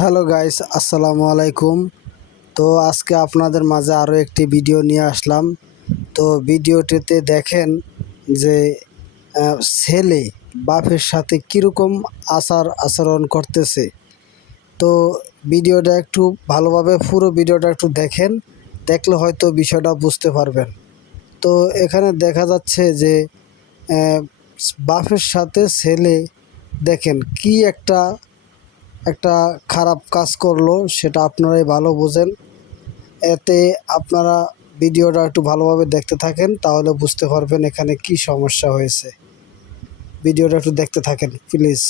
Hello guys, আসসালামু আলাইকুম। তো আজকে আপনাদের মাঝে আরও একটি ভিডিও নিয়ে আসলাম। তো ভিডিওটিতে দেখেন যে ছেলে বাপের সাথে কীরকম আচরণ করতেছে। তো ভিডিওটা একটু ভালোভাবে পুরো ভিডিওটা একটু দেখেন, দেখলে হয়তো বিষয়টা বুঝতে পারবেন। তো এখানে দেখা যাচ্ছে যে বাপের সাথে ছেলে দেখেন কি একটা খারাপ কাজ করলো, সেটা আপনারাই ভালো বোঝেন। এতে আপনারা ভিডিওটা একটু ভালোভাবে দেখতে থাকেন, তাহলে বুঝতে পারবেন এখানে কি সমস্যা হয়েছে। ভিডিওটা একটু দেখতে থাকেন প্লিজ।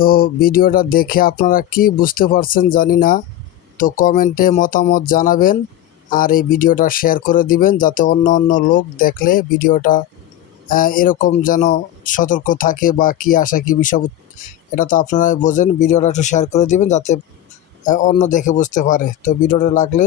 তো ভিডিওটা দেখে আপনারা কি বুঝতে পারছেন জানি না। তো কমেন্টে মতামত জানাবেন, আর এই ভিডিওটা শেয়ার করে দিবেন, যাতে অন্য অন্য লোক দেখলে ভিডিওটা এরকম যেন সতর্ক থাকে, বা কি আশা কি বিষয় এটা তো আপনারাই বোঝেন। ভিডিওটা একটু শেয়ার করে দিবেন, যাতে অন্য দেখে বুঝতে পারে। তো ভিডিওটা লাগলে